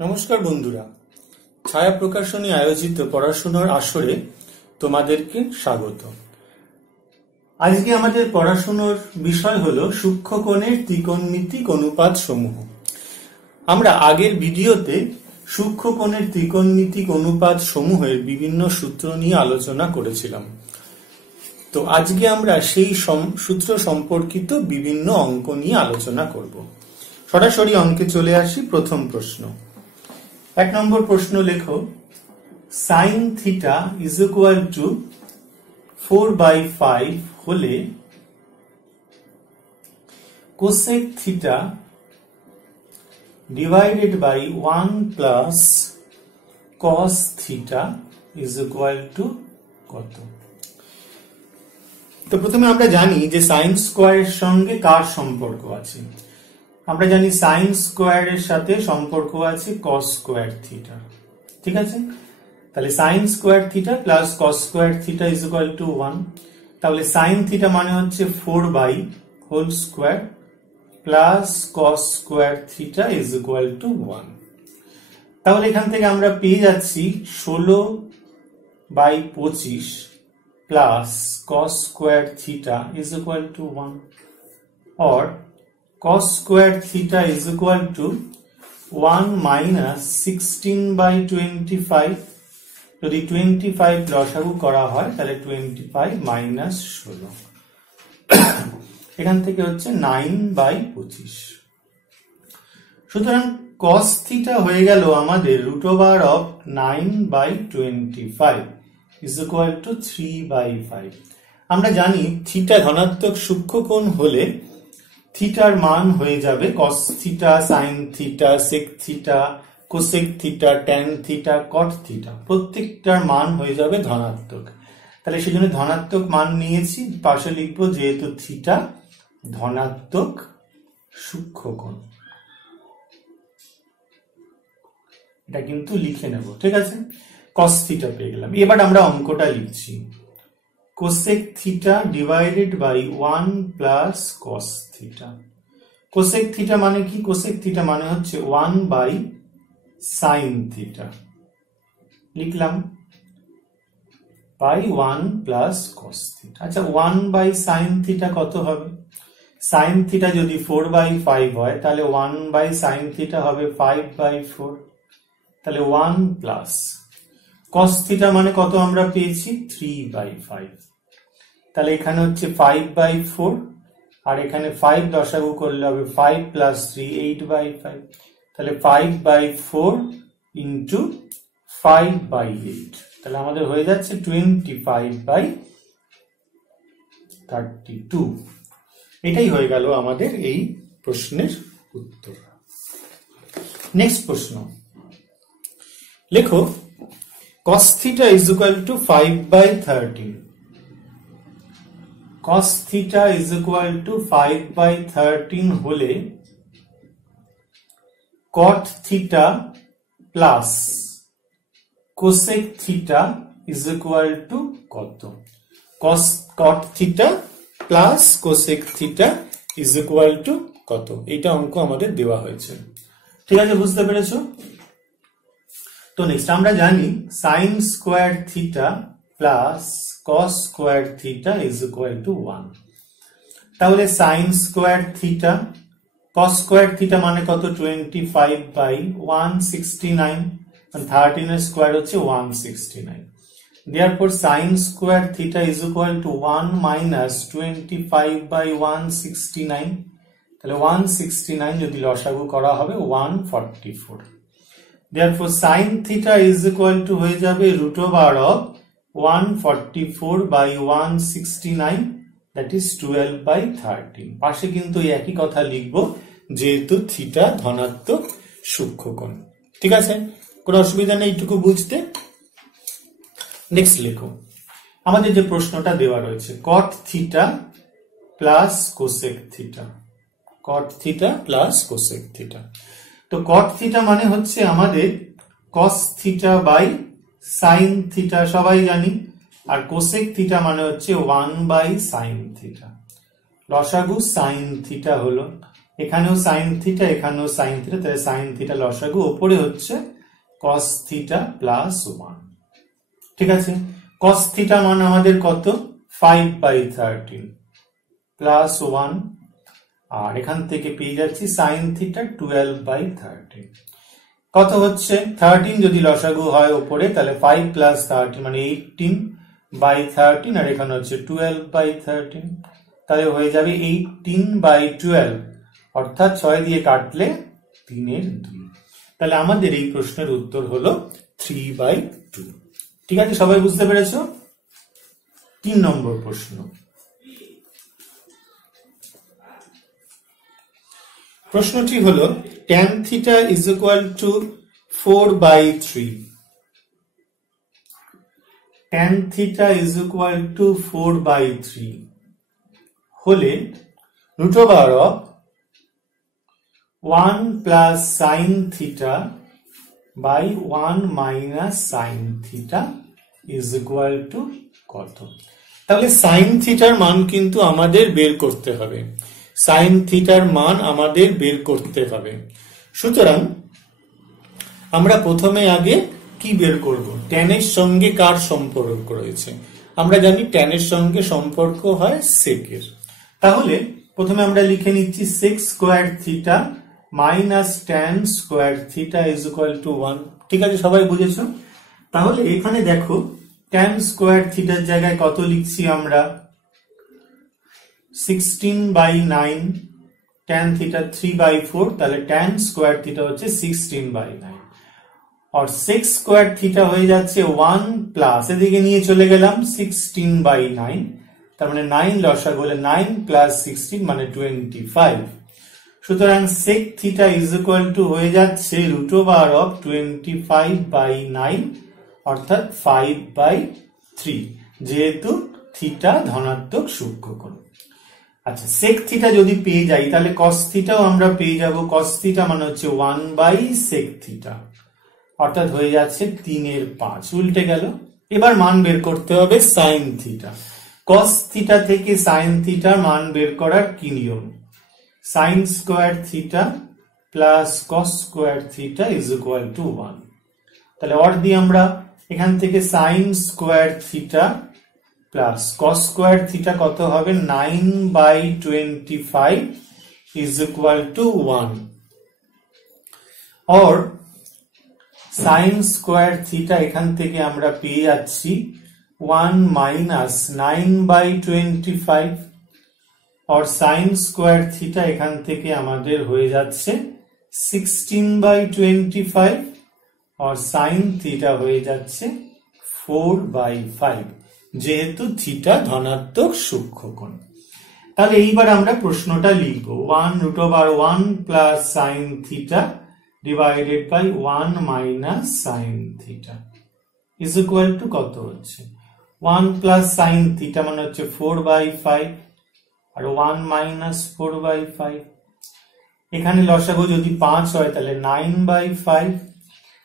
নমস্কার বন্ধুরা, ছায়া প্রকাশনী আয়োজিত পড়াশোনার আসরে তোমাদেরকে স্বাগত। আজকে আমাদের পড়াশোনার বিষয় হলো সূক্ষ্মকোণের ত্রিকোণমিতিক অনুপাত সমূহ। আমরা আগের ভিডিওতে সূক্ষ্মকোণের ত্রিকোণমিতিক অনুপাত সমূহের বিভিন্ন সূত্র নিয়ে আলোচনা করেছিলাম। তো আজকে আমরা সেই সূত্র সম্পর্কিত বিভিন্ন অঙ্ক নিয়ে আলোচনা করব। সরাসরি অঙ্কে চলে আসি। প্রথম প্রশ্ন, 1 নম্বর প্রশ্ন লেখো, sin theta is equal to 4/5 হলে cosec theta divided by 1 plus cos theta is equal to কত? তো প্রথমে আমরা জানি যে sin স্কয়ারের সঙ্গে কার সম্পর্ক আছে। আমরা জানি sin স্কয়ারের সাথে সম্পর্ক আছে cos স্কয়ার থিটা। ঠিক আছে, তাহলে sin square theta plus cos square theta is equal to 1। তাহলে sin থিটা মানে হচ্ছে 4 whole square plus cos square theta is equal to 1। তাহলে এখান থেকে আমরা পেয়ে যাচ্ছি 16/25 plus cos square theta is equal to 1 or cos square theta is equal to 1 minus 16/25। যদি 25 লসাগু করা হয় তাহলে 25 minus 16, এখান থেকে হচ্ছে 9/25। সুতরাং cos theta হয়ে গেল আমাদের √9/25 is equal to 3/5। আমরা জানি থিটা ধনাত্মক সূক্ষ্মকোণ হলে থিটার মান হয়ে যাবে cos theta, sin theta, sec theta, cosec theta, tan theta, cot theta, প্রত্যেকটার মান হয়ে যাবে ধনাত্মক। তাহলে সেজন্য ধনাত্মক মান নিয়েছি, পাশে লিখবো যেহেতু থিটা ধনাত্মক সূক্ষ্মকোণ, এটা কিন্তু লিখে নেব। ঠিক আছে, cos থিটা পেয়ে গেলাম। এবার আমরা অঙ্কটা লিখছি, cosec theta divided by 1 plus cos theta। cosec theta মানে কি? cosec theta মানে হচ্ছে 1/sin theta, লিখলাম by 1 plus cos theta। আচ্ছা, 1/sin theta কত হবে? sin theta যদি 4/5 হয় তাহলে 1/sin theta হবে 5/4, তাহলে 1 plus cos theta মানে কত আমরা পেয়েছি? 3/5। তাহলে এখানে হচ্ছে 5/4 আর এখানে 5 দশাগু করলে হবে 5 plus 3 8/5। তাহলে 5/4 into 5/8, তাহলে আমাদের হয়ে যাচ্ছে 25/32। এটাই হয়ে গেল আমাদের এই প্রশ্নের উত্তর। নেক্সট প্রশ্ন লেখো, cos theta is equal to 5/13। cos theta is equal to 5/13 হলে cot theta plus cosec theta is equal to কত? cot theta plus cosec theta is equal to কত? এটা অঙ্ক আমাদের দেওয়া হয়েছে। ঠিক আছে, বুঝতে পেরেছো? তো নেক্সট আমরা জানি sin square theta plus cos square theta is equal to 1। তাহলে sin square theta, cos square theta মানে কত? 25/169, 13 এর স্কয়ার হচ্ছে 169। therefore sin square theta is equal to 1 minus 25/169, তাহলে 169 যদি লসাগু করা হবে 144। therefore sin theta is equal to হয়ে যাবে √144/169, that is 12/13। পাশে কিন্তু একই কথা লিখবো যেহেতু থিটা ধনাত্মক সূক্ষ্মকোণ। ঠিক আছে, কোনো অসুবিধা নেই এইটুকু বুঝতে। নেক্সট লেখো, আমাদের যে প্রশ্নটা দেওয়া রয়েছে cot theta plus cosec theta, cot theta plus cosec theta. তো cot থিটা মানে হচ্ছে আমাদের cos theta by sin theta, সবাই জানি। আর cosec থিটা মানে হচ্ছে 1/sin থিটা। লসাগু sin থিটা হলো এখানেও সাইন থিটা, এখানেও সাইন থিটা, তাহলে সাইন থিটা লসাগু, ওপরে হচ্ছে কস থিটা প্লাস 1। ঠিক আছে, কস থিটা মান আমাদের কত? 5/13 প্লাস 1, আর এখান থেকে পেয়ে যাচ্ছি সাইন থিটা 12/13। কত হচ্ছে? 13 যদি লসাগু হয় ওপরে, তাহলে 5 প্লাস 13 মানে 18/13, আর এখানে হচ্ছে 12/13, তাহলে হয়ে যাবে 18/12, অর্থাৎ 6 দিয়ে কাটলে 3/2। তাহলে আমাদের এই প্রশ্নের উত্তর হলো 3/2। ঠিক আছে, সবাই বুঝতে পেরেছো? 3 নম্বর প্রশ্ন। প্রশ্নটি হলো tan theta is equal to 4/3. tan theta is equal to 4/3 হলে root over of 1 plus sin theta by 1 minus sin theta is equal to কত? তাহলে sin থিটার মান কিন্তু আমাদের বের করতে হবে, সাইন থিটার মান আমাদের বের করতে হবে। সুতরাং আমরা প্রথমে আগে কি বের করব? tan এর সঙ্গে কার সম্পর্ক রয়েছে? আমরা জানি tan এর সঙ্গে সম্পর্ক হয় sec এর। তাহলে প্রথমে আমরা লিখে নিচ্ছি sec square theta minus tan square theta is equal to 1। ঠিক আছে, সবাই বুঝেছো? তাহলে এখানে দেখো tan স্কয়ার থিটার জায়গায় কত লিখছি আমরা? 16/9, tan থিটা 3/4, তাহলে tan স্কয়ার থিটা হচ্ছে 16/9, আর sec স্কয়ার থিটা হয়ে যাচ্ছে 1 প্লাস, এদিকে নিয়ে চলে গেলাম 16/9, তার মানে 9 লসাগু হলে 9 প্লাস 16 মানে 25। সুতরাং sec theta is equal two হয়ে যাচ্ছে √25/9, অর্থাৎ 5/3, যেহেতু থিটা ধনাত্মক সূক্ষ্মকোণ। আচ্ছা, sec থিটা যদি পেয়ে যাই তাহলে cos থিটাও আমরা পেয়ে যাব। cos থিটা মানে হচ্ছে 1/sec থিটা, অর্থাৎ হয়ে যাচ্ছে 3/5, উল্টে গেল। এবার মান বের করতে হবে sin থিটা। cos থিটা থেকে sin থিটার মান বের করার কি নিয়ম? sin square theta plus cos square theta is equal to 1। তাহলে অর দিয়ে আমরা এখান থেকে sin square theta plus cos square theta কত হবে? 9/25 is equal to 1, और sin স্কয়ার থিটা এখান থেকে আমরা পেয়ে যাচ্ছি 1 minus 9/25, और sin স্কয়ার থিটা এখান থেকে আমাদের হয়ে যাচ্ছে 16/25, और sin থিটা হয়ে যাচ্ছে 4/5, যেহেতু থিটা ধনাত্মক সূক্ষ্মকোণ। তাহলে এইবার আমরা প্রশ্নটা লিখব 1√1 plus sin theta divided by 1 minus sin theta is equal to কত হচ্ছে? 1 প্লাস sin থিটা মানে হচ্ছে 4/5, আর 1 মাইনাস 4/5, এখানে লসাগু যদি 5 হয় তাহলে 9/5,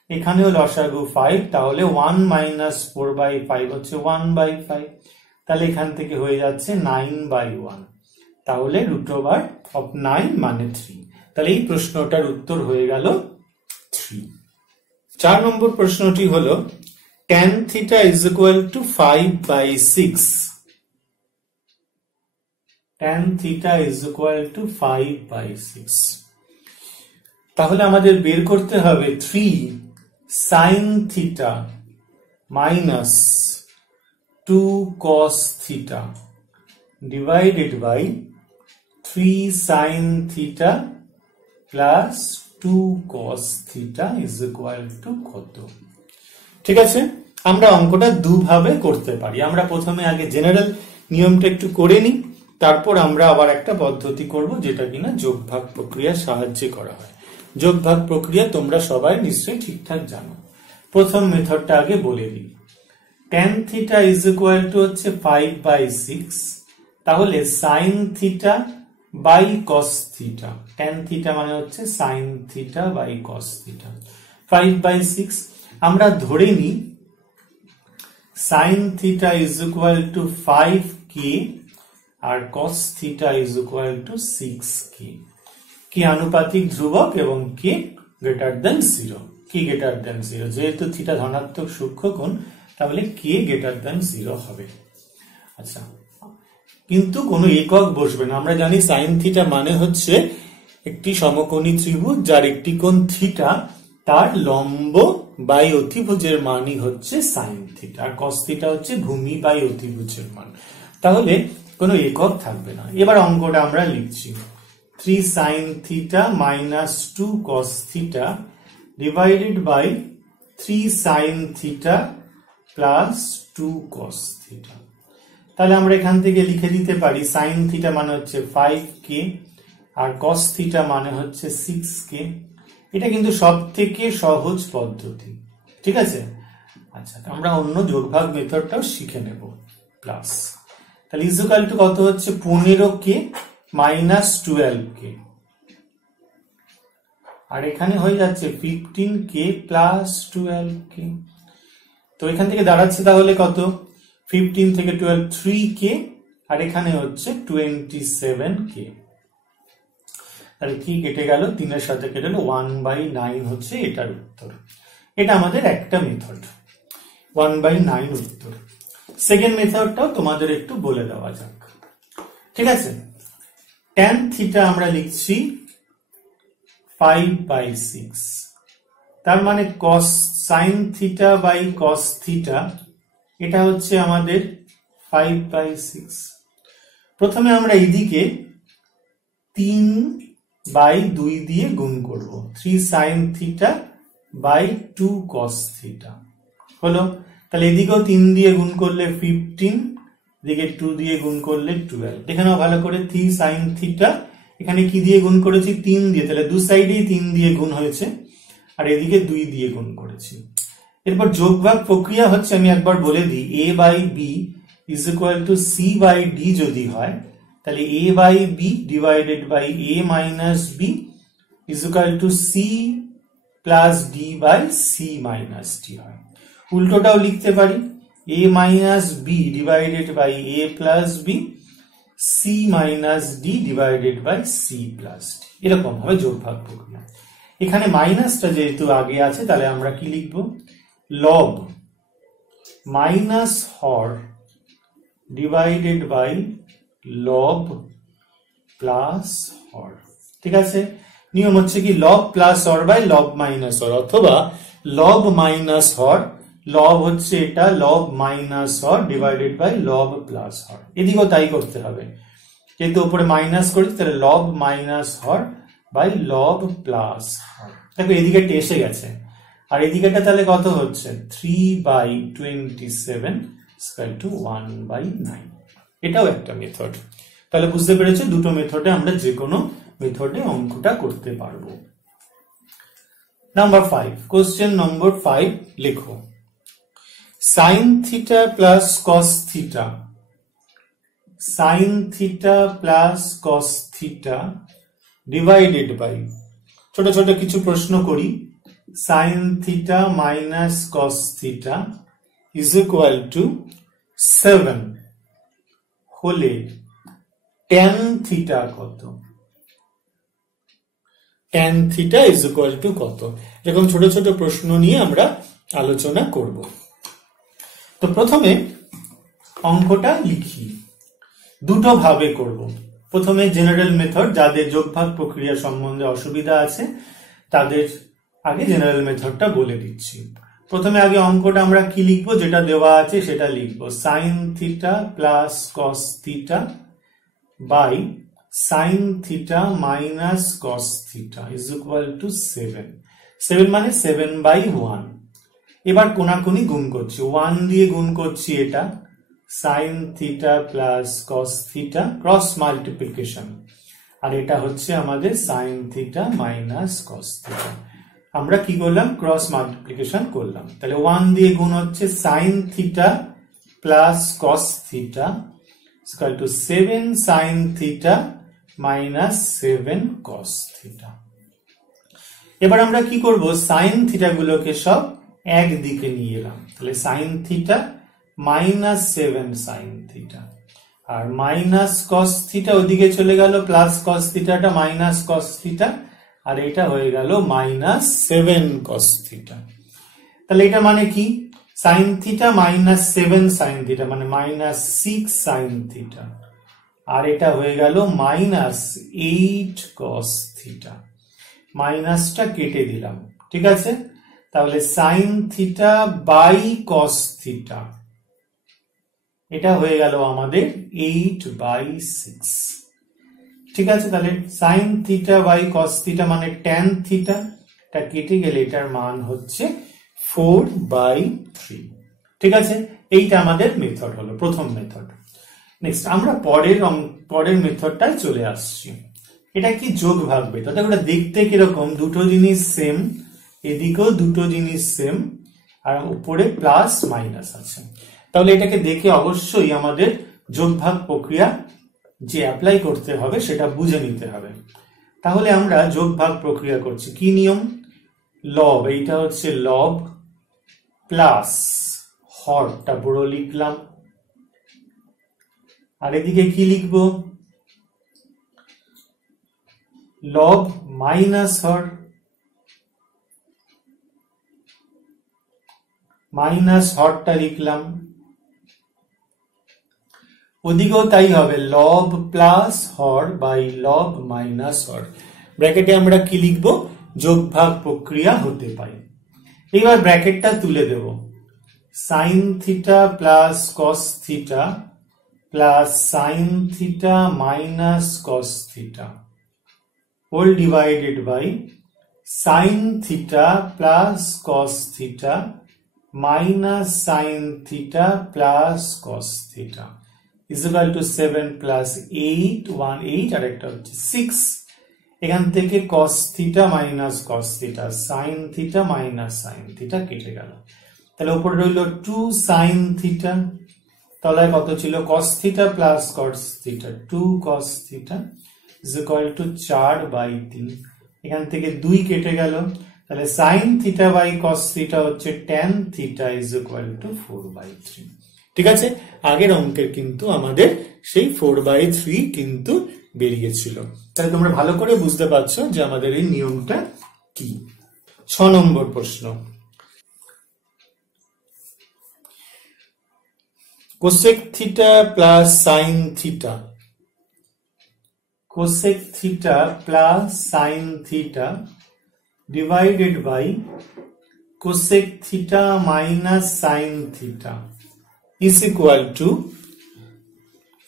এখানেও লসাগু 5, তাহলে 1 মাইনাস 4/5 হচ্ছে 1/5, তাহলে এখান থেকে হয়ে যাচ্ছে 9/1, তাহলে √9 মানে 3। তাহলে এই প্রশ্নটার উত্তর হয়ে গেল 3। 4 নম্বর প্রশ্নটি হলো tan theta is equal two 5/6। tan theta is equal two 5/6। তাহলে আমাদের বের করতে হবে 3 sin theta minus 2 cos theta divided by 3 sin theta plus 2 cos theta is equal to কত? ঠিক আছে, আমরা অঙ্কটা দুভাবে করতে পারি। আমরা প্রথমে আগে জেনারেল নিয়মটা একটু করে নিই, তারপর আমরা আবার একটা পদ্ধতি করব যেটা কিনা যোগ ভাগ প্রক্রিয়ার সাহায্যে করা হয়। যোগ ভাগ প্রক্রিয়া তোমরা সবাই নিশ্চয়ই ঠিকঠাক জানো। প্রথম মেথডটা আগে বলে দিই। tan theta is equal to হচ্ছে 5/6, তাহলে sin theta by cos theta, tan theta মানে হচ্ছে sin theta by cos theta, 5/6। আমরা ধরে নিই sin theta is equal to 5k আর cos theta is equal to 6k। কি আনুপাতিক ধ্রুবক এবং কি গ্রেটার দেন 0, কি গ্রেটার দেন 0, যেহেতু থিটা ধনাত্মক সূক্ষ্মকোণ তাহলে কে গ্রেটার দেন 0 হবে। আচ্ছা, কিন্তু কোনো একক বসবে না। আমরা জানি সাইন থিটা মানে হচ্ছে একটি সমকোণী ত্রিভুজ যার একটি কোণ থিটা, তার লম্ব বাই অতিভুজের মানই হচ্ছে সাইন থিটা, আর কস থিটা হচ্ছে ভূমি বাই অতিভুজের মান। তাহলে কোনো একক থাকবে না। এবার অঙ্কটা আমরা লিখছি 3 sin theta minus 2 cos theta divided by 3 sin theta plus 2 cos theta। তাহলে আমরা এখান থেকে লিখে দিতে পারি sin theta মানে হচ্ছে 5k আর cos theta মানে হচ্ছে 6k। এটা কিন্তু সব থেকে সহজ পদ্ধতি, ঠিক আছে। আচ্ছা, আমরা অন্য যোগভাগ মেথডটাও শিখে নেব। প্লাস তাহলে ইকুয়াল টু কত হচ্ছে 15k মাইনাস 12k, আর এখানে হয়ে যাচ্ছে 15k প্লাস 12k। তো এখান থেকে দাঁড়াচ্ছে তাহলে কত, 15 থেকে 12 3k, আর এখানে হচ্ছে 27k। তাহলে কি কেটে গেল, 3 এর সাথে কেটে গেল 1/9 হচ্ছে এটার উত্তর। এটা আমাদের একটা মেথড, 1/9 উত্তর। সেকেন্ড মেথডটাও তোমাদের একটু বলে দেওয়া যাক, ঠিক আছে। tan থিটা আমরা লিখছি 5/6, তার মানে cos sin theta by cos theta এটা হচ্ছে আমাদের 5/6। প্রথমে আমরা এইদিকে 3/2 দিয়ে গুণ করব, 3 sin theta by 2 cos theta হলো। তাহলে এদিকেও 3 দিয়ে গুণ করলে 15, এদিকে 2 দিয়ে গুণ করলে 12। দেখে নাও ভালো করে, 3 sin থিটা এখানে কি দিয়ে গুণ করেছি, 3 দিয়ে, তাহলে দু সাইডেই 3 দিয়ে গুণ হয়েছে, আর এদিকে 2 দিয়ে গুণ করেছি। এরপর যোগভাগ প্রক্রিয়া হচ্ছে, আমি একবার বলে দিই, a by b is equal to c by d যদি হয়, তাহলে a by b divided by a minus b is equal to c plus d by c minus d হয়। উল্টোটাও লিখতে পারি, a minus b divided by a plus b, c minus d divided by c plus d, এরকম হবে যোগভাগ প্রক্রিয়া। এখানে মাইনাসটা যেহেতু আগে আছে, তাহলে আমরা কি লিখব, লব মাইনাস হর ডিভাইডেড বাই লব প্লাস হর, ঠিক আছে। নিয়ম হচ্ছে কি, লব প্লাস হর বাই লব মাইনাস হর, অথবা লব মাইনাস হর, লব হচ্ছে এটা, লব মাইনাস হর ডিভাইডেড বাই লব প্লাস হর। এদিকেও তাই করতে হবে, যেহেতু উপরে মাইনাস করি, তাহলে লব মাইনাস হর বাই লব প্লাস হর। দেখো এদিকে এসে গেছে, আর এদিকেটা তাহলে কত হচ্ছে, 3/27 ইকুয়াল টু 1/9। এটাও একটা মেথড। তাহলে বুঝতে পেরেছো, দুটো মেথডে আমরা যে কোনো মেথডে অঙ্কটা করতে পারবো। নাম্বার 5, কোশ্চেন নম্বর 5 লেখো, sin theta plus cos theta, sin theta plus cos theta divided by, ছোট ছোট কিছু প্রশ্ন করি, sin theta minus cos theta is equal to 7 হলে tan থিটা কত, tan theta is equal to কত। এরকম ছোট ছোট প্রশ্ন নিয়ে আমরা আলোচনা করব। তো প্রথমে অঙ্কটা লিখি, দুটো ভাবে করব। প্রথমে জেনারেল মেথড, যাদের যোগভাগ প্রক্রিয়া সম্বন্ধে অসুবিধা আছে তাদের আগে জেনারেল মেথডটা বলে দিচ্ছি। প্রথমে আগে অঙ্কটা আমরা কি লিখবো, যেটা দেওয়া আছে সেটা লিখবো, sin theta plus cos theta by sin theta minus cos theta is equal to 7। 7 মানে 7/1। এবার কোনাকুনি গুণ করছি, 1 দিয়ে গুণ করছি এটা, sin theta plus cos theta cross multiplication, আর এটা হচ্ছে আমাদের sin theta minus cos theta. আমরা কি করলাম, ক্রস মাল্টিপ্লিকেশন করলাম। তাহলে 1 দিয়ে গুণ হচ্ছে sin theta plus cos theta equal to 7 sin theta minus 7 cos theta. এবার আমরা কি করব, sin থিটা গুলোকে সব একদিকে নিয়ে এলাম, তাহলে sin theta minus 7 sin theta, আর মাইনাস কস থিটা ওদিকে চলে গেল, প্লাস কস থিটাটা মাইনাস কস থিটা, আর এটা হয়ে গেল মাইনাস 7 কস থিটা। তাহলে এটা মানে কি, sign theta minus 7 sine theta মানে মাইনাস 6 সাইন থিটা, আর এটা হয়ে গেল মাইনাস 8 কস থিটা। মাইনাসটা কেটে দিলাম, ঠিক আছে। তাহলে sine theta by cos theta, এটা হয়ে গেল আমাদের 8/6, ঠিক আছে। তাহলে sine theta by cos theta মানে ট্যান থিটা, এটা কেটে গেলে এটার মান হচ্ছে 4/3, ঠিক আছে। এইটা আমাদের মেথড হলো, প্রথম মেথড। নেক্সট আমরা পরের মেথডটায় চলে আসছি। এটা কি যোগ ভাগ মেথড। ওটা দেখতে কিরকম, দুটো জিনিস সেম, এদিকেও দুটো জিনিস সেম, আর উপরে প্লাস মাইনাস আছে। তাহলে এটাকে দেখে অবশ্যই আমাদের যোগ ভাগ প্রক্রিয়া যে অ্যাপ্লাই করতে হবে সেটা বুঝে নিতে হবে। তাহলে আমরা যোগ ভাগ প্রক্রিয়া করছি, কি নিয়ম, লব, এইটা হচ্ছে লব প্লাস হরটা পুরো লিখলাম, আর এদিকে কি লিখব, লব মাইনাস হর, মাইনাস হরটা লিখলাম, ওদিকেও তাই হবে, লব প্লাস হর বাই লব মাইনাস হর। ব্র্যাকেটে আমরা কি লিখব, যোগ ভাগ প্রক্রিয়া হতে পাই। এবার ব্র্যাকেটটা তুলে দেব, sine theta plus cos theta plus sine theta minus cos theta whole divided by sine theta plus cos theta minus sine theta plus cos theta is equal to 7 plus 8, 1 8 আর একটা হচ্ছে 6। এখান থেকে cos theta minus cos theta, sin theta minus sin theta কেটে গেল। তাহলে উপরে রইল 2 sin থিটা, তলায় কত ছিল, cos theta plus cos theta, 2 cos theta is equal to 4/3। এখান থেকে 2 কেটে গেল, তাহলে sin theta by cos theta হচ্ছে tan theta is equal to 4/3, ঠিক আছে। আগের অঙ্কের কিন্তু আমাদের সেই 4/3 কিন্তু বেরিয়েছিল। তাহলে তোমরা ভালো করে বুঝতে পারছো যে আমাদের এই নিয়মটা কি। 6 নম্বর প্রশ্ন, cosec theta plus sine theta, cosec theta plus sine theta divided by cosec theta minus sine theta is equal to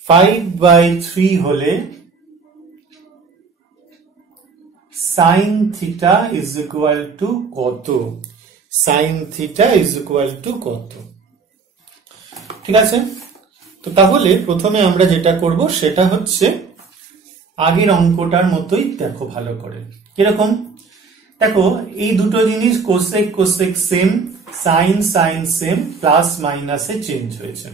5/3 হলে sin theta is equal to কত, sin theta is equal to কত, ঠিক আছে। তো তাহলে প্রথমে আমরা যেটা করব সেটা হচ্ছে আগের অঙ্কটার মতোই, দেখো ভালো করে কিরকম, দেখো এই দুটো জিনিস cosec cosec same, sine sine same, plus মাইনাসে চেঞ্জ হয়েছে।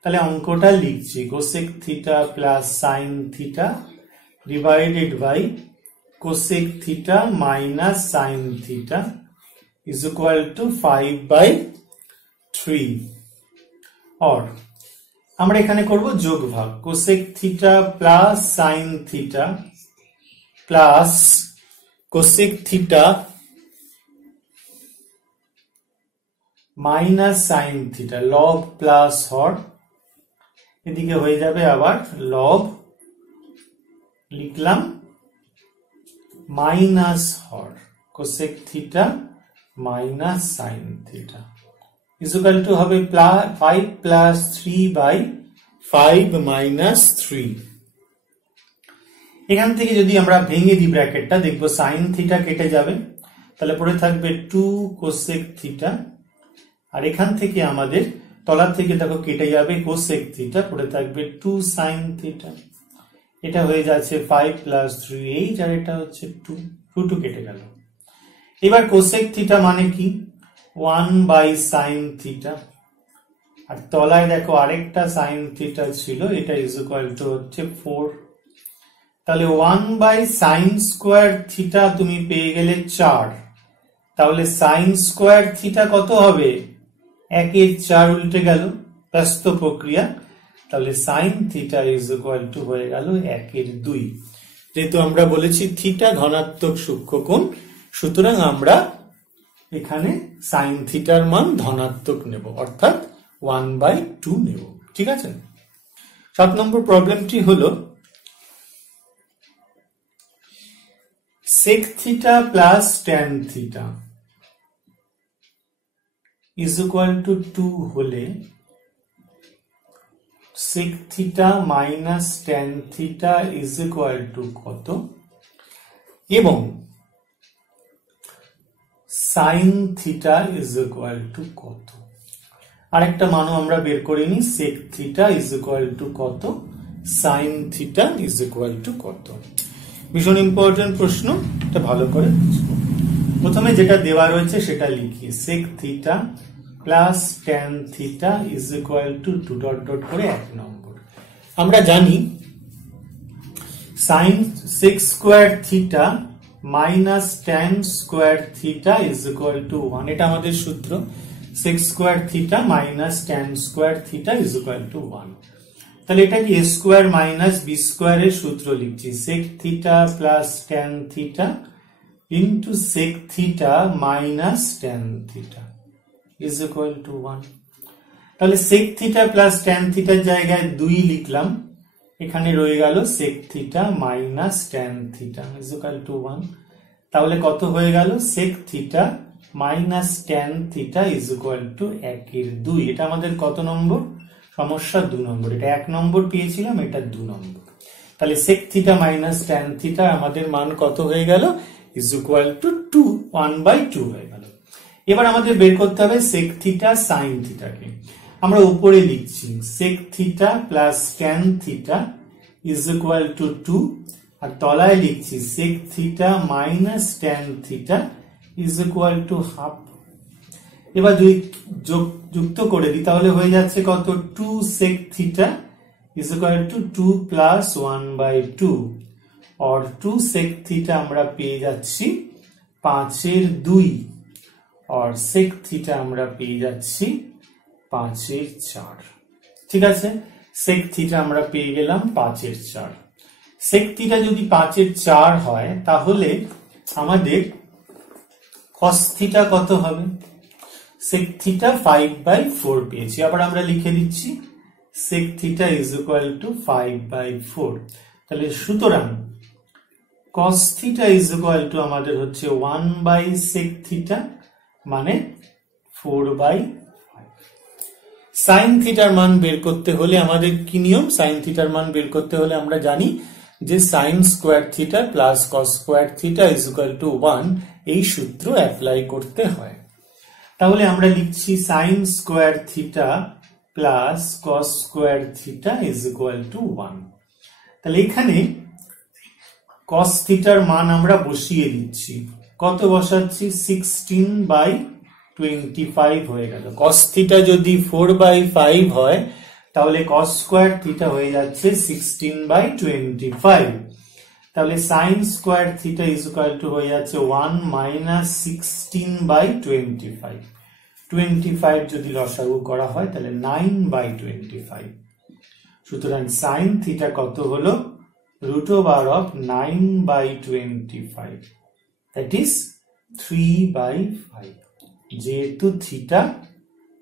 তাহলে অঙ্কটা লিখছি, cosec theta plus sine theta divided by cosec theta minus sine theta is equal to 5/3। और আমরা এখানে করব যোগ ভাগ, cosec theta plus sine theta plus cosec theta minus sine theta, লব প্লাস হর, এদিকে হয়ে যাবে আবার লব লিখলাম মাইনাস হর, cosec theta minus sine theta is equal to হবে 5 প্লাস 3/5 মাইনাস 3। এখান থেকে যদি আমরা ভেঙে দিই ব্র্যাকেটটা, দেখবো সাইন থিটা কেটে যাবে, তাহলে পরে থাকবে 2 কোসেক থিটা, আর এখান থেকে আমাদের তলার থেকে দেখো কেটে যাবে কোসেক থিটা, পরে থাকবে 2 সাইন থিটা, এটা হয়ে যাচ্ছে 5 প্লাস 3 8, আর এটা হচ্ছে 2 কেটে গেল। এবার কোসেক থিটা মানে কি, 1/sin থিটা, আর তলায় দেখো আরেকটা সাইন থিটা ছিল, এটা ইজ ইকুয়াল টু হচ্ছে 4। তাহলে 1/sin স্কোয়ার থিটা তুমি পেয়ে গেলে 4, তাহলে সাইন স্কোয়ার থিটা কত হবে, 1 এর 4 উল্টে গেল, ব্যস্ত প্রক্রিয়া। তাহলে sine theta is equal two হয়ে গেল 1/2। যেহেতু আমরা বলেছি থিটা ধনাত্মক সূক্ষ্মকোণ, সুতরাং আমরা এখানে সাইন থিটার মান ধনাত্মক নেব, অর্থাৎ 1/2 নেব। ঠিক আছে। 7 নম্বর প্রবলেমটি হলো sec theta plus tan theta is equal to 2 হলে sec theta minus tan theta is equal to কত এবং sin theta is equal to কত। আরেকটা মানও আমরা বের করে নিই, sec theta is equal to কত, sin theta is equal to কত। ভীষণ ইম্পর্টেন্ট প্রশ্ন, এটা ভালো করে বুঝবো। প্রথমে যেটা দেওয়া রয়েছে সেটা লিখি, sec theta plus tan theta is equal to 2 dot dot করে 1 নম্বর। আমরা জানি sin sec square theta minus tan square theta is equal to 1, এটা আমাদের সূত্র। sec square theta minus tan square theta is equal to 1। তাহলে এটা কি a square minus b square এর সূত্র লিখছি, sec theta plus tan theta into sec theta minus tan theta is equal to 1। তাহলে sec theta plus tan theta এর জায়গায় 2 লিখলাম, এখানে রয়ে গেল sec theta minus tan theta is equal to 1। তাহলে কত হয়ে গেল, sec theta minus tan theta is equal to 1/2। এটা আমাদের কত নম্বর সমস্যা, 2 নম্বর। এটা 1 নম্বর পেয়েছিলাম, এটা 2 নম্বর। তাহলে sec theta minus tan theta আমাদের মান কত হয়ে গেল, is equal to 1/2 হয়ে গেল। এবার আমাদের বের করতে হবে sec theta sin theta কে। আমরা উপরে লিখছি sec theta plus tan theta is equal to 2, আর তলায় লিখছি sec theta minus tan theta is equal to half। এবার যদি যুক্ত করে দিই তাহলে হয়ে যাচ্ছে কত, 2 sec theta is equal to 2 plus 1/2, और 2 sec theta আমরা পেয়ে যাচ্ছি 5/2, और sec theta আমরা পেয়ে যাচ্ছি 5/4। ঠিক আছে, sec theta আমরা পেয়ে গেলাম 5/4। sec theta যদি 5/4 হয় তাহলে আমাদের cos theta কত হবে, sec theta 5/4 পেয়েছি। আবার আমরা লিখে দিচ্ছি sec theta is equal to 5/4। তাহলে সুতরাং cos theta is equal to আমাদের হচ্ছে 1/sec theta, মানে 4/5। sin theta মান বের করতে হলে আমাদের কি নিয়ম, sin theta মান বের করতে হলে আমরা জানি যে sin square theta plus cos square theta is equal to 1, এই সূত্র অ্যাপ্লাই করতে হয়। তাহলে আমরা লিখছি sin square theta plus cos square theta is equal to 1। তাহলে এখানে cos theta এর মান আমরা বসিয়ে দিচ্ছি, কত বসাচ্ছি, 16/25 হয়ে গেল। cos theta যদি 4/5 হয় তাহলে cos square theta হয়ে যাচ্ছে 16/25। তাহলে sin square theta is equal to হয়ে যাচ্ছে 1 minus 16/25। 25 যদি লসাগু করা হয় তাহলে 9/25। সুতরাং sin theta কত হলো, √9/25, that is 3/5। যেহেতু থিটা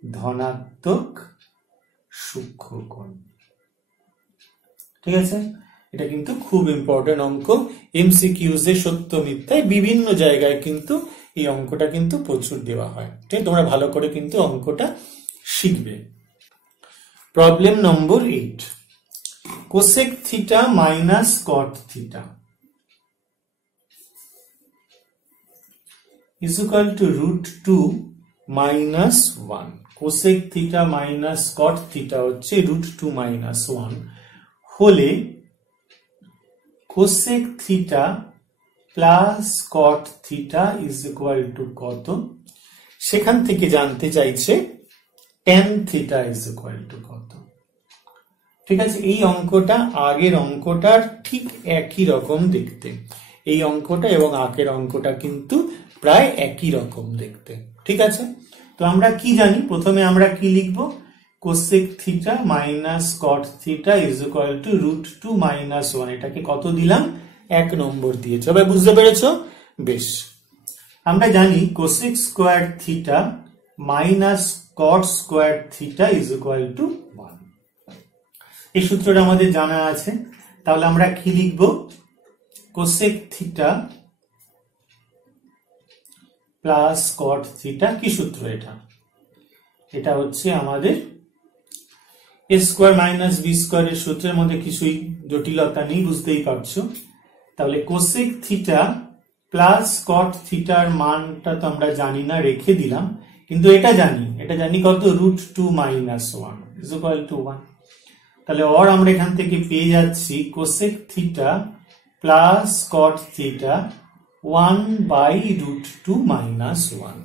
ধনাত্মক সূক্ষ্মকোণ। ঠিক আছে, এটা কিন্তু খুব ইম্পর্টেন্ট অঙ্ক, এমসিকিউজ এ সত্য মিথ্যায় বিভিন্ন জায়গায় কিন্তু এই অঙ্কটা কিন্তু প্রচুর দেওয়া হয়। ঠিক, তোমরা ভালো করে কিন্তু অঙ্কটা শিখবে। Problem number 8, cosec theta minus cot theta is equal to √2 minus 1। cosec theta minus cot theta হচ্ছে √2 minus 1 হলে cosec theta plus cot theta is equal to কত, সেখান থেকে জানতে চাইছে tan theta is equal to কত। ঠিক আছে, এই অঙ্কটা আগের অঙ্কটার ঠিক একই রকম দেখতে, এই অঙ্কটা এবং আগের অঙ্কটা কিন্তু প্রায় একই রকম দেখতে। ঠিক আছে, তো আমরা কি জানি, প্রথমে আমরা কি লিখব, cosec theta minus cot theta is equal to √2 minus 1। এটাকে কত দিলাম? 1 নম্বর দিয়েছে। সবাই বুঝতে পেরেছো? বেশ, আমরা জানি cosec square theta minus cot square theta is equal to 1। এই সূত্রটা আমাদের জানা আছে। তাহলে আমরা কি লিখব? Cosec theta plus cot theta, কি সূত্র এটা? এটা হচ্ছে আমাদের a স্কোয়ার মাইনাস বি স্কোয়ারের সূত্রের মধ্যে কিছুই জটিলতা নেই, বুঝতেই পারছো। তাহলে কোসেক থিটা প্লাস কট থিটার মানটা তো আমরা জানি না, রেখে দিলাম। কিন্তু এটা জানি কত? √2 মাইনাস 1 ইজ ইকুয়াল টু 1। তাহলে অর আমরা এখান থেকে পেয়ে যাচ্ছি cosec theta plus cot theta 1/√2 minus 1।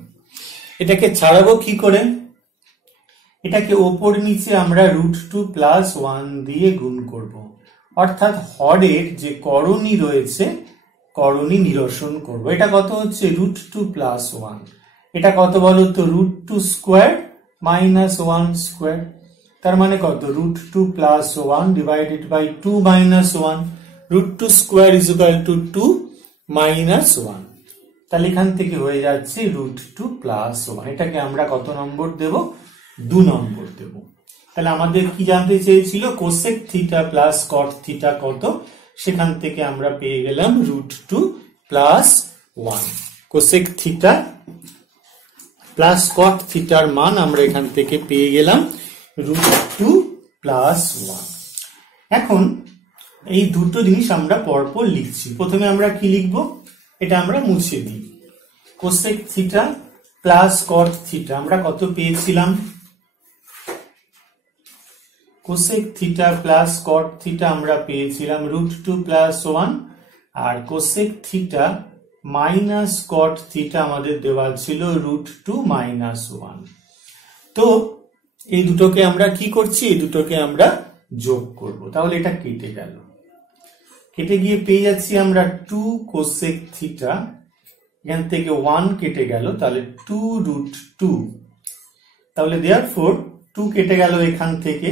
এটাকে ছাড়াবো কি করে? এটাকে ওপর নিচে আমরা √2 প্লাস 1 দিয়ে গুণ করব, অর্থাৎ হরের যে করণী রয়েছে করণী নিরসন করব। এটা কত হচ্ছে? √2 প্লাস 1। এটা কত বলো তো? √2 স্কোয়ার মাইনাস 1 স্কোয়ার। তার মানে কত? √2 plus 1 divided by 2 minus 1। √2 square is equal to 2 minus 1। তাহলে এখান থেকে হয়ে যাচ্ছে √2 প্লাস 1। এটাকে আমরা কত নম্বর দেব? 2 নম্বর দেব। তাহলে আমাদের কি জানতে চেয়েছিল? Cosec theta plus cot theta কত? সেখান থেকে আমরা পেয়ে গেলাম √2 plus 1। Cosec theta plus cot থিটার মান আমরা এখান থেকে পেয়ে গেলাম √2 প্লাস 1। এখন এই দুটো জিনিস আমরা পরপর লিখছি। প্রথমে আমরা কি লিখব? এটা আমরা মুছে দিই। Cosec theta plus cot theta আমরা কত পেয়েছিলাম? Cosec theta plus cot theta আমরা পেয়েছিলাম √2 প্লাস 1, আর cosec theta minus cot theta আমাদের দেওয়া ছিল √2 মাইনাস 1। তো এই দুটোকে আমরা কি করছি? এই দুটোকে আমরা যোগ করব। তাহলে এটা কেটে গেল, কেটে গিয়ে পেয়ে যাচ্ছি আমরা 2 কোসেক থিটা। এখান থেকে 1 কেটে গেল, তাহলে 2√2। তাহলে দেয়ারফর 2 কেটে গেল এখান থেকে।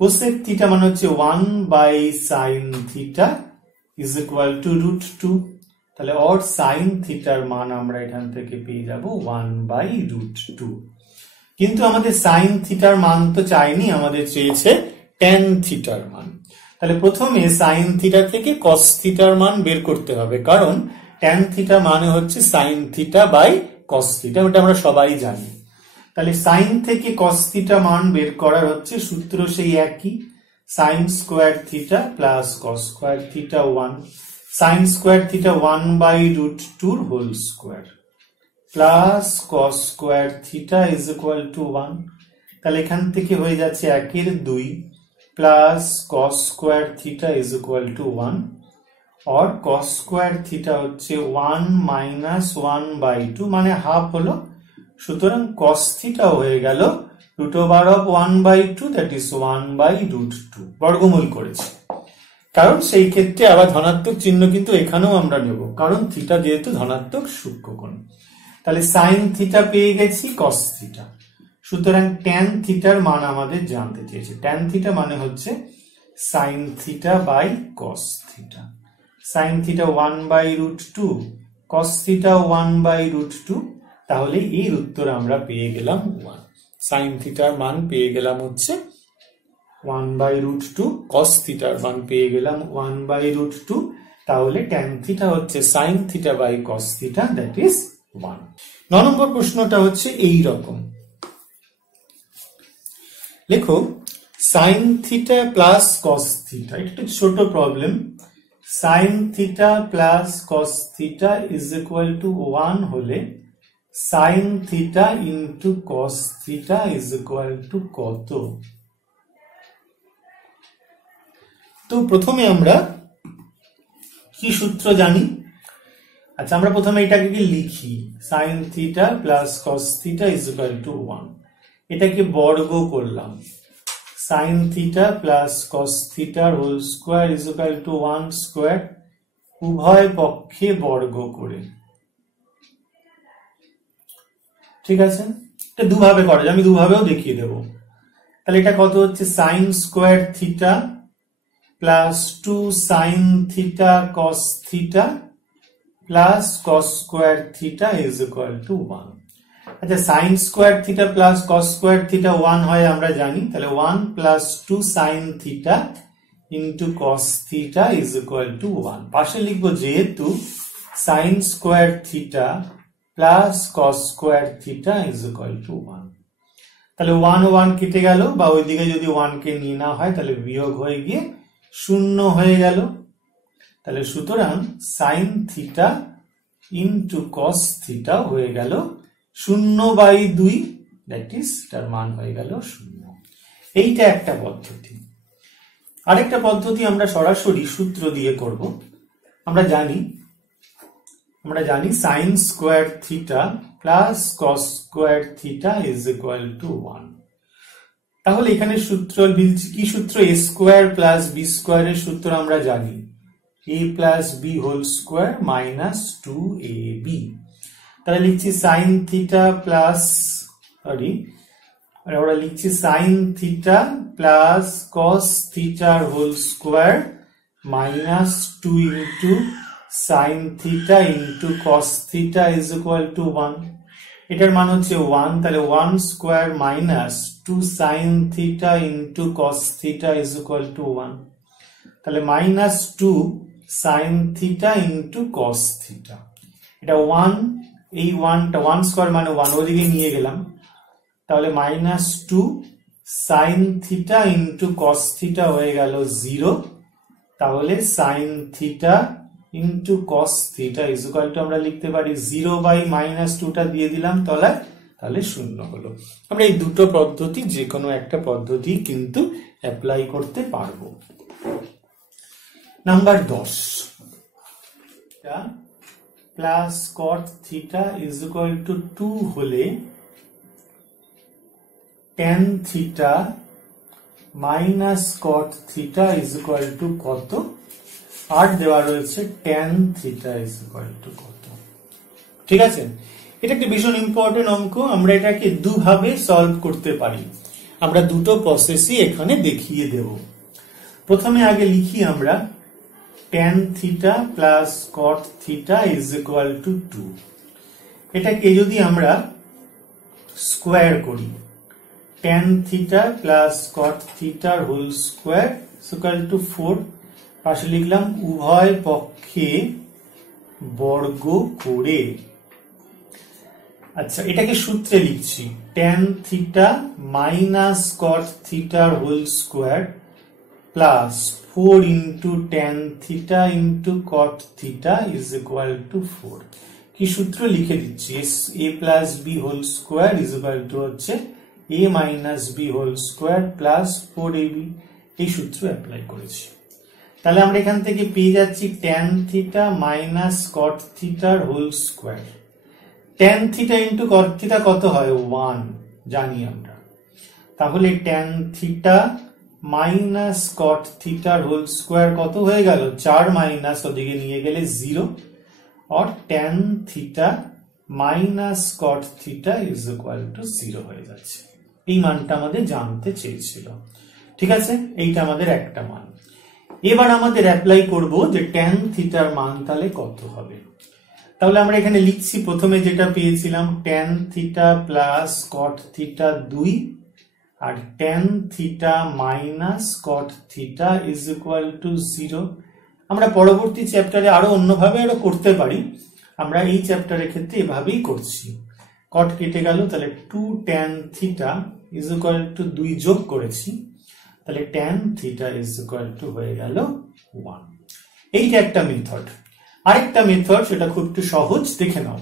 কোসেক থিটা মানে হচ্ছে 1/sin theta is equal to √2। তাহলে অর সাইন থিটার মান আমরা এখান থেকে পেয়ে যাব 1/√2। কিন্তু আমাদের সাইন থিটার মান তো চাইনি, আমাদের চেয়েছে ট্যান থিটার মান। তাহলে প্রথমে সাইন থিটা থেকে কস থিটার মান বের করতে হবে, কারণ ট্যান থিটা মানে হচ্ছে sine theta by cos theta, ওটা আমরা সবাই জানি। তাহলে সাইন থেকে কস থিটা মান বের করার হচ্ছে সূত্র সেই একই, sine square theta plus cos square theta 1। Sine square theta 1/√2 whole square plus cos square theta is equal to 1। তাহলে এখান থেকে হয়ে যাচ্ছে 1/2 plus cos square theta is equal to 1, और cos স্কয়ার থিটা হচ্ছে 1 মাইনাস 1/2 মানে হাফ হলো। সুতরাং cos থিটা হয়ে গেল √1/2 দ্যাট ইজ 1/√2 বর্গমূল করেছি। কারণ সেই ক্ষেত্রে আবার ধনাত্মক চিহ্ন কিন্তু এখানেও আমরা নেব, কারণ থিটা যেহেতু ধনাত্মক সূক্ষ্মকোণ। তাহলে sin থিটা পেয়ে গেছি cos থিটা। সুতরাং tan থিটার মান আমাদের জানতে চেয়েছে। tan থিটা মানে হচ্ছে sin theta by cos theta. sin theta 1/√2, cos theta 1/√2। তাহলে এর উত্তর আমরা পেয়ে গেলাম 1। sin থিটার মান পেয়ে গেলাম হচ্ছে 1/√2, cos থিটার মান পেয়ে গেলাম 1/√2। তাহলে tan থিটা হচ্ছে sin theta by cos theta that is 1। 9 নম্বর প্রশ্নটা হচ্ছে এই রকম, লেখো sin theta plus cos theta. এটা একটা ছোট problem. sin theta plus cos theta is equal to 1 হলে sin theta into cos theta is equal to কত? তো প্রথমে আমরা কি সূত্র জানি? আচ্ছা, আমরা প্রথমে এটাকে লিখি, sin theta plus cos theta is equal to 1। এটাকে বর্গ করলাম, sin থিটা প্লাস cos থিটার whole square is equal to 1 square, উভয় পক্ষে বর্গ করে। ঠিক আছে, এটা দুভাবে করা যায়, আমি দুভাবেও দেখিয়ে দেব। তাহলে এটা কত হচ্ছে sign square theta plus 2 sine theta cos theta plus cos square theta is equal to 1। আচ্ছা, sign square theta plus cos square theta 1 হয় আমরা জানি, তাহলে 1 plus 2 sine theta into cos theta is equal to 1। পাশে লিখবো যেহেতু sign square theta plus cos square theta is equal to 1, তাহলে 1 1 কেটে গেল, বা ওইদিকে যদি 1 কে নিয়ে না হয় তাহলে বিয়োগ হয়ে গিয়ে 0 হয়ে গেল। তাহলে সুতরাং sign theta into cos theta হয়ে গেল 0/2, দ্যাট ইজ তার মান হয়ে গেল 0। এইটা একটা পদ্ধতি। আরেকটা পদ্ধতি আমরা সরাসরি সূত্র দিয়ে করব। আমরা জানি sign square theta plus cos square theta is equal to 1। তাহলে এখানে সূত্র কি সূত্র? এ স্কোয়ার প্লাস বি স্কোয়ারের সূত্র আমরা জানি, a plus B whole square minus 2ab। তাহলে লিখছি সাইন থিটা প্লাস আমরা লিখছি সাইন থিটা প্লাস কস থিটার whole square minus 2 into sine theta into cos theta is equal to 1। এটার মান হচ্ছে 1, তাহলে 1 square minus 2 sine theta into cos theta is equal to 1, তাহলে minus 2 sine theta into cos theta. এটা 1, এই 1টা 1 square মানে 1 ওদিকে নিয়ে গেলাম, তাহলে minus 2 sine theta into cos theta হয়ে গেল 0। তাহলে sine theta into cos theta is equal two আমরা লিখতে পারি 0/-2টা দিয়ে দিলাম তলায়, তাহলে 0 হলো। আমরা এই দুটো পদ্ধতি যে কোনো একটা পদ্ধতি কিন্তু অ্যাপ্লাই করতে পারবো। Number 10, plus cot theta is equal to 2 হলে tan theta minus cot theta is equal to কত? আর দেওয়া রয়েছে tan theta is equal to কত। ঠিক আছে, এটা একটা ভীষণ ইম্পর্টেন্ট অঙ্ক। আমরা এটাকে দুভাবে সলভ করতে পারি, আমরা দুটো প্রসেসই এখানে দেখিয়ে দেব। প্রথমে আগে লিখি আমরা tan theta plus cot theta is equal to 2। এটাকে যদি আমরা স্কোয়ার করি, tan থিটা প্লাস কট থিটার whole square is equal to 4। পাশে লিখলাম উভয় পক্ষে বর্গ করে। আচ্ছা, এটাকে সূত্রে লিখছি tan থিটা মাইনাস কট থিটার whole square plus 4 into tan theta into cot theta is equal to 4। কি সূত্র লিখে দিচ্ছি, a plus B whole square is equal to হচ্ছে a minus B whole square plus 4ab। এই সূত্র apply করেছি। তাহলে আমরা এখান থেকে পেয়ে যাচ্ছি tan থিটা মাইনাস কট থিটার whole square. tan theta into cot theta কত হয়? 1 জানি আমরা। তাহলে tan থিটা মাইনাস কট থিটার হোল স্কোয়ার কত হয়ে গেল? 4 মাইনাস ওদিকে নিয়ে গেলে 0, और tan theta minus cot theta is equal to 0 হয়ে যাচ্ছে। এই মানটা আমাদের জানতে চেয়েছিল। ঠিক আছে, এইটা আমাদের একটা মান। এবার আমাদের অ্যাপ্লাই করব যে tan থিটার মান তাহলে কত হবে। তাহলে আমরা এখানে লিখছি প্রথমে যেটা পেয়েছিলাম tan theta plus cot theta 2 আর tan theta minus cot theta is equal to 0। আমরা পরবর্তী চ্যাপ্টারে আরো অন্যভাবে আরো করতে পারি, আমরা এই চ্যাপ্টারের ক্ষেত্রে এভাবেই করছি। কট কেটে গেল, তাহলে 2 tan theta is equal to 2 যোগ করেছি, তাহলে tan theta is equal two হয়ে গেল 1। এইটা একটা মেথড। আরেকটা মেথড, সেটা খুব একটু সহজ, দেখে নাও।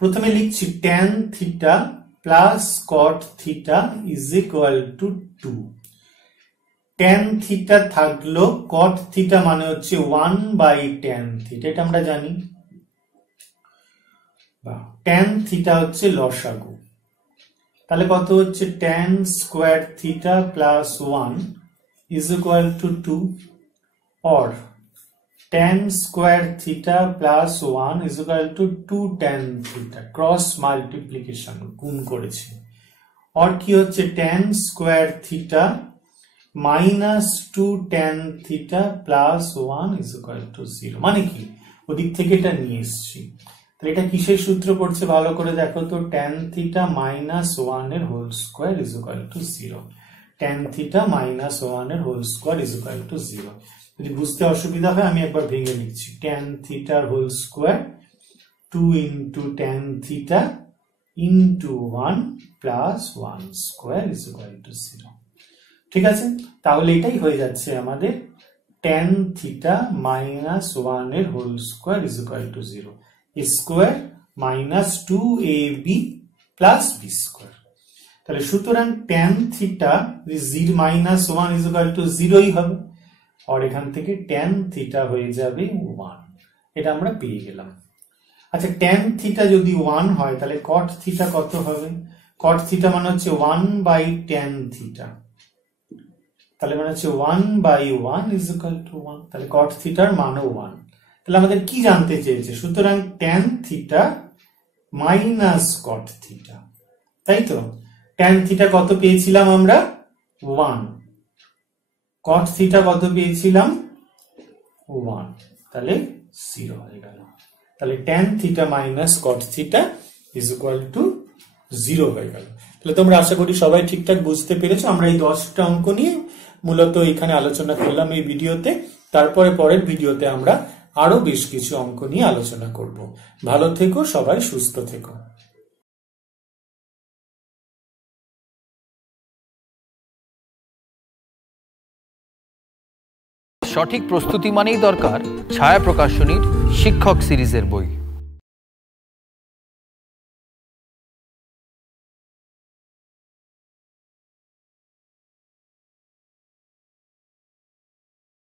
প্রথমে লিখছি tan theta plus cot theta is equal to 2। tan theta থাকলো, কট থিটা মানে হচ্ছে 1/tan থিটা, এটা আমরা জানি। tan থিটা হচ্ছে লসাগু, তাহলে কত হচ্ছে tan square theta plus 1 is equal to 2, और tan square theta plus 1 is equal to 2 tan theta. Cross multiplication, গুণ করেছি, और কি হচ্ছে tan square theta minus 2 tan theta plus 1 is equal to 0। মানে কি, ওদিক থেকে এটা নিয়ে এসেছি। তাহলে এটা কিসের সূত্র পড়ছে ভালো করে দেখো তো, tan থিটা মাইনাস 1 এর whole square is equal to 0। tan theta minus 1 এর whole square is equal to 0। যদি বুঝতে অসুবিধা হয় আমি একবার ভেঙে লিখছি, tan থিটার whole square 2 into tan theta into 1 plus 1 square is equal to 0। ঠিক আছে, তাহলে এটাই হয়ে যাচ্ছে আমাদের tan থিটা মাইনাস 1 এর whole square is equal to 0, square minus 2ab plus b square. তাহলে সুতরাং tan theta minus 1 is equal to 0ই হবে, আর এখান থেকে tan থিটা হয়ে যাবে 1। এটা আমরা পেয়ে গেলাম। আচ্ছা, tan থিটা যদি 1 হয় তাহলে cot থিটা কত হবে? cot থিটা মানে হচ্ছে 1 বাই tan থিটা, তাহলে মানে হচ্ছে 1 বাই 1 ইজ ইকুয়াল টু 1। তাহলে cot থিটার মানও 1। তাহলে আমাদের কি জানতে চেয়েছে? সুতরাং tan theta minus cot theta, তাই তো? tan থিটা কত পেয়েছিলাম আমরা? 1। cot থিটা কত পেয়েছিলাম? 1। তাহলে 0 হয়ে গেল। তাহলে tan theta minus cot theta is equal to 0 হয়ে গেল। তাহলে তোমরা আশা করি সবাই ঠিকঠাক বুঝতে পেরেছো। আমরা এই 10টা অঙ্ক নিয়ে মূলত এখানে আলোচনা করলাম এই ভিডিওতে। তারপরে পরের ভিডিওতে আমরা আরো বেশ কিছু অঙ্ক নিয়ে আলোচনা করব। ভালো থেকো সবাই, সুস্থ থেকো। সঠিক প্রস্তুতি মানেই দরকার ছায়া প্রকাশনীর শিক্ষক সিরিজের বই।